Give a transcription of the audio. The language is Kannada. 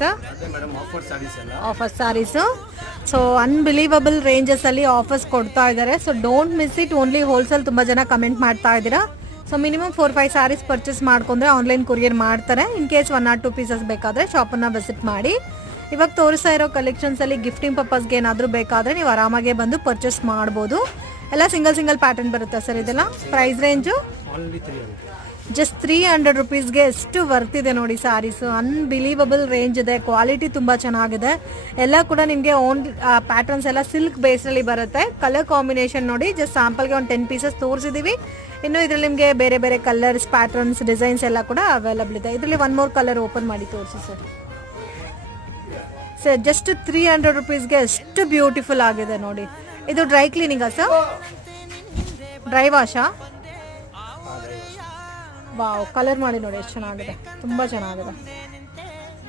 ಸರ್ ಅದೇ ಮೇಡಮ್ ಆಫರ್ ಸಾರೀಸ್ ಎಲ್ಲ ಆಫರ್ ಸ್ಯಾರೀಸು. ಸೊ ಅನ್ಬಿಲೀವಬಲ್ ರೇಂಜಸಲ್ಲಿ ಆಫರ್ಸ್ ಕೊಡ್ತಾ ಇದ್ದಾರೆ. So don't miss it. Only wholesale ತುಂಬ ಜನ ಕಮೆಂಟ್ ಮಾಡ್ತಾ ಇದ್ದೀರಾ. ಸೊ ಮಿನಿಮಮ್ 4-5 ಸ್ಯಾರೀಸ್ ಪರ್ಚೇಸ್ ಮಾಡ್ಕೊಂಡ್ರೆ ಆನ್ಲೈನ್ ಕೊರಿಯರ್ ಮಾಡ್ತಾರೆ. ಇನ್ ಕೇಸ್ 1 or 2 ಪೀಸಸ್ ಬೇಕಾದರೆ ಶಾಪನ್ನು ವಿಸಿಟ್ ಮಾಡಿ. ಇವಾಗ ತೋರಿಸ್ತಾ ಇರೋ ಕಲೆಕ್ಷನ್ಸಲ್ಲಿ ಗಿಫ್ಟಿಂಗ್ ಪರ್ಪಸ್ಗೆ ಏನಾದರೂ ಬೇಕಾದರೆ ನೀವು ಆರಾಮಾಗೆ ಬಂದು ಪರ್ಚೇಸ್ ಮಾಡ್ಬೋದು. ಎಲ್ಲ ಸಿಂಗಲ್ ಪ್ಯಾಟರ್ನ್ ಬರುತ್ತೆ ಸರ್. ಇದೆಲ್ಲ ಪ್ರೈಸ್ ರೇಂಜು ಆನ್ಲಿ 300. ಜಸ್ಟ್ 300 ರುಪೀಸ್ಗೆ ಎಷ್ಟು ಬರ್ತಿದೆ ನೋಡಿ ಸ್ಯಾರೀಸು. ಅನ್ಬಿಲೀವಬಲ್ ರೇಂಜ್ ಇದೆ. ಕ್ವಾಲಿಟಿ ತುಂಬ ಚೆನ್ನಾಗಿದೆ. ಎಲ್ಲ ಕೂಡ ನಿಮಗೆ ಓನ್ ಪ್ಯಾಟರ್ನ್ಸ್ ಎಲ್ಲ ಸಿಲ್ಕ್ ಬೇಸ್ನಲ್ಲಿ ಬರುತ್ತೆ. ಕಲರ್ ಕಾಂಬಿನೇಷನ್ ನೋಡಿ, ಜಸ್ಟ್ ಸ್ಯಾಂಪಲ್ಗೆ ಒಂದು 10 ಪೀಸಸ್ ತೋರಿಸಿದ್ದೀವಿ. ಇನ್ನು ಇದರಲ್ಲಿ ನಿಮಗೆ ಬೇರೆ ಬೇರೆ ಕಲರ್ಸ್, ಪ್ಯಾಟರ್ನ್ಸ್, ಡಿಸೈನ್ಸ್ ಎಲ್ಲ ಕೂಡ ಅವೈಲಬಲ್ ಇದೆ. ಇದರಲ್ಲಿ 1 more ಕಲರ್ ಓಪನ್ ಮಾಡಿ ತೋರಿಸಿ ಸರ್. ಸರ್ ಜಸ್ಟ್ 300 ರುಪೀಸ್ಗೆ ಎಷ್ಟು ಬ್ಯೂಟಿಫುಲ್ ಆಗಿದೆ ನೋಡಿ. ಇದು ಡ್ರೈ ಕ್ಲೀನಿಂಗಾ ಸರ್? ಡ್ರೈ ವಾಶಾ? ವಾವ್, ಕಲರ್ ಮಾಡಿ ನೋಡಿ ಎಷ್ಟು ಚೆನ್ನಾಗಿದೆ, ತುಂಬ ಚೆನ್ನಾಗಿದೆ.